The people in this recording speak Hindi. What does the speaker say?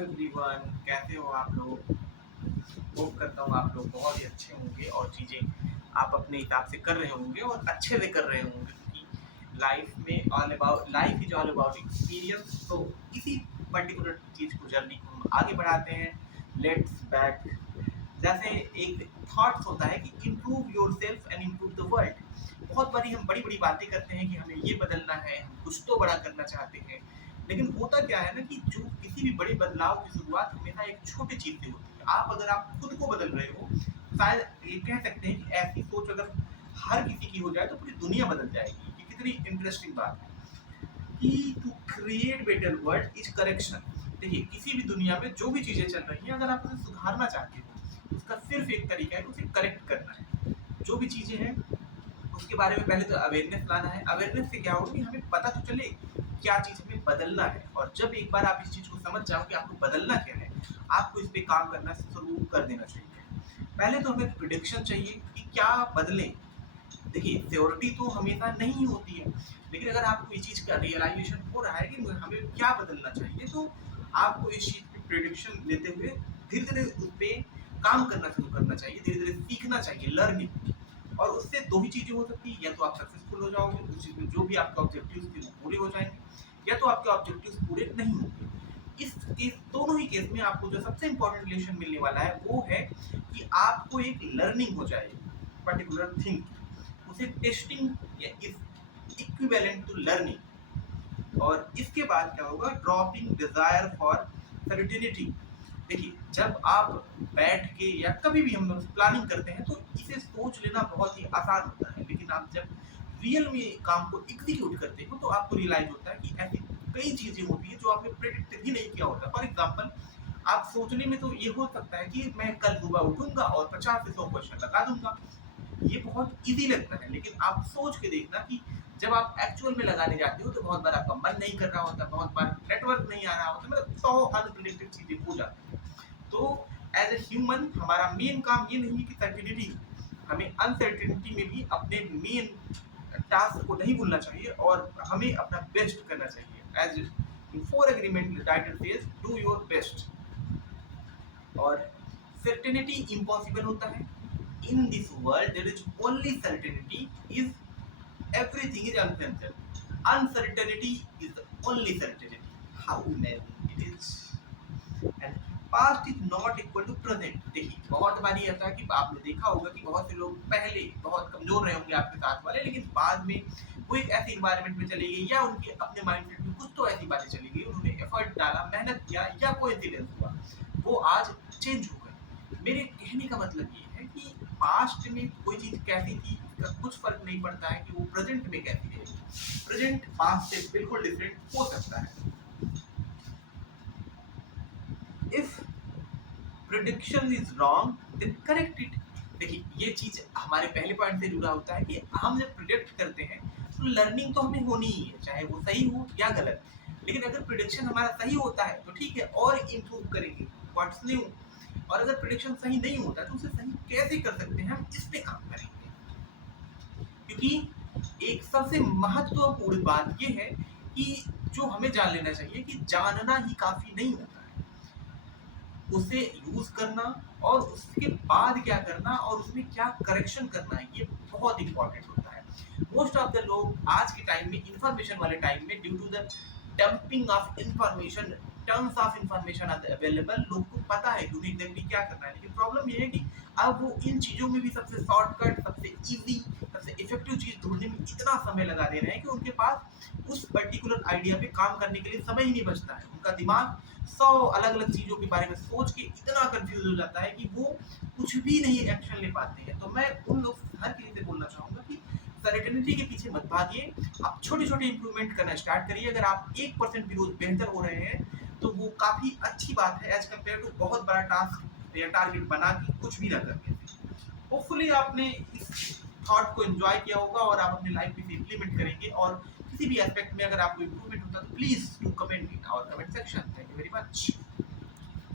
एवरीवन, कैसे हो आप लोग? होप करता हूँ आप लोग बहुत ही अच्छे होंगे और चीज़ें आप अपने हिसाब से कर रहे होंगे और अच्छे से कर रहे होंगे, क्योंकि life is all about experience. तो इसी पर्टिकुलर चीज़ को, जर्नी को हम आगे बढ़ाते हैं। Let's back. जैसे एक थॉट्स होता है कि improve your self and improve the world. बहुत बारी हम बड़ी बड़ी बातें करते हैं कि हमें ये बदलना है, हम कुछ तो बड़ा करना चाहते हैं, लेकिन होता क्या है ना कि जो किसी भी बड़े बदलाव की शुरुआत हमेशा एक छोटी चीज से होती है। अगर आप खुद को बदल रहे हो, शायद ये कह सकते हैं कि ऐसी सोच अगर हर किसी की हो जाए तो पूरी दुनिया बदल जाएगी। ये कितनी इंटरेस्टिंग बात है कि to create better world is correction. देखिए, किसी भी दुनिया में जो भी चीजें चल रही हैं, अगर आप उसे सुधारना चाहते हो, उसका सिर्फ एक तरीका है, उसे करेक्ट करना है। जो भी चीजें हैं उसके बारे में पहले तो अवेयरनेस लाना है। अवेयरनेस से क्या होगा कि हमें पता तो चले क्या चीज हमें बदलना है, और जब एक बार आप इस चीज को समझ जाओ कि आपको बदलना क्या है, आपको इस पे काम करना शुरू कर देना चाहिए। पहले तो हमें प्रिडिक्शन चाहिए कि क्या बदलें। देखिए, श्योरिटी तो हमेशा नहीं होती है, लेकिन अगर आपको इस चीज का रियलाइजेशन हो रहा है कि हमें क्या बदलना चाहिए, तो आपको इस चीज की प्रिडिक्शन लेते हुए धीरे धीरे उस पर काम करना शुरू करना चाहिए, धीरे धीरे सीखना चाहिए, लर्निंग। और उससे दो ही चीजें हो सकती है, या तो आप सक्सेसफुल हो जाओगे उस चीज में, जो भी आपके ऑब्जेक्टिव्स थे वो पूरे हो जाएंगे, या तो आपके ऑब्जेक्टिव्स पूरे नहीं होंगे। इस केस, दोनों ही केस में आपको जो सबसे इंपॉर्टेंट लेसन मिलने वाला है वो है कि आपको एक लर्निंग हो जाए पर्टिकुलर थिंग, उसे टेस्टिंग या इज इक्विवेलेंट टू लर्निंग। और इसके बाद क्या होगा, ड्रॉपिंग डिजायर फॉर सर्टिनिटी। देखिए, जब आप बैठ के या कभी भी हम लोग प्लानिंग करते हैं तो इसे सोच लेना बहुत ही आसान होता है, लेकिन आप जब रियल में काम को एग्जीक्यूट करते हो तो आपको रियलाइज होता है कि ऐसी कई चीजें होती है जो आपने प्रेडिक्ट भी नहीं किया होता। फॉर एग्जाम्पल, आप सोचने में तो ये हो सकता है कि मैं कल सुबह उठूंगा और 50 से 100 क्वेश्चन लगा दूंगा। ये बहुत इजी लगता है, लेकिन आप सोच के देखना कि जब आप एक्चुअल में लगाने जाते हो तो बहुत बार आपका मन नहीं कर रहा होता, बहुत बार नेटवर्क नहीं आ रहा होता, मतलब 100 अनप्रेडिक्टेड चीजें हो जाती हैं। तो एज ए ह्यूमन हमारा मेन काम ये नहीं है कि सर्टिनिटी, हमें अनसर्टिनिटी में भी अपने मेन टास्क को नहीं भूलना चाहिए और हमें अपना बेस्ट करना चाहिए। As for agreement title says, do your best. और सर्टेनिटी इम्पॉसिबल होता है। In this world there is only certainty, is everything is uncertain. Uncertainty is the only certainty. How many it is. And past is not equal to present. देखिए, बहुत बारी ऐसा है कि आपने देखा होगा कि बहुत से लोग पहले बहुत कमजोर रहे होंगे आपके साथ वाले, लेकिन बाद में वो एक ऐसे इन्वायरमेंट में चले गए या उनके अपने माइंडसेट में कुछ तो ऐसी बातें चली गई, उन्होंने एफर्ट डाला, मेहनत किया, या कोई इंसिडेंस हुआ, वो आज चेंज हो गए। मेरे कहने का मतलब ये है कि पास्ट में कोई चीज कैसी थी इसका कुछ फर्क नहीं पड़ता है कि वो प्रेजेंट में कैसी रहेगी। प्रेजेंट पास्ट से बिल्कुल डिफरेंट हो सकता है। If prediction is wrong then correct it. देखिए, ये चीज हमारे पहले पॉइंट से जुड़ा होता है कि हम जब प्रिडिक्ट करते हैं तो लर्निंग तो हमें होनी ही है, चाहे वो सही हो या गलत। लेकिन अगर प्रिडिक्शन हमारा सही होता है तो ठीक है, और इम्प्रूव करेंगे, व्हाट्स न्यू। और अगर प्रिडिक्शन सही नहीं होता तो उसे सही कैसे कर सकते हैं, हम इस पे काम करेंगे। क्योंकि एक सबसे महत्वपूर्ण बात यह है कि जो हमें जान लेना चाहिए कि जानना ही काफी नहीं होता, उसे यूज करना और उसके बाद क्या करना और उसमें क्या करेक्शन करना है, ये बहुत इंपॉर्टेंट होता है। मोस्ट ऑफ द लोग आज के टाइम में, इंफॉर्मेशन वाले टाइम में, due to the dumping of information, terms of information available, लोग को पता है कि उन्हें एग्जैक्टली क्या करना है, लेकिन प्रॉब्लम ये है कि अब वो इन चीजों में भी सबसे शॉर्टकट, सबसे इजी, सबसे इफेक्टिव चीज ढूंढने में इतना समय लगा दे रहे हैं कि उनके पास उस पर्टिकुलर आइडिया पे काम करने के लिए समय ही नहीं बचता है। उनका दिमाग 100 अलग अलग चीजों के बारे में सोच के इतना कंफ्यूज हो जाता है कि वो कुछ भी नहीं एक्शन ले पाते हैं। तो मैं उन लोग हर किसी से बोलना चाहूंगा कि सर्टेनिटी के पीछे मत भागिए, आप छोटे छोटे इंप्रूवमेंट करना स्टार्ट करिए। अगर आप 1% भी रोज बेहतर हो रहे हैं तो वो काफी अच्छी बात है, एज कम्पेयर टू बहुत बड़ा टास्क या टारगेट बना के कुछ भी ना करके। होपफुली आपने इस थॉट को एंजॉय किया होगा और आप अपनी लाइफ में इसे इम्प्लीमेंट करेंगे। और किसी भी एस्पेक्ट में अगर आपको इम्प्रूवमेंट होता है तो please do comment in our comment section. Thank you very much.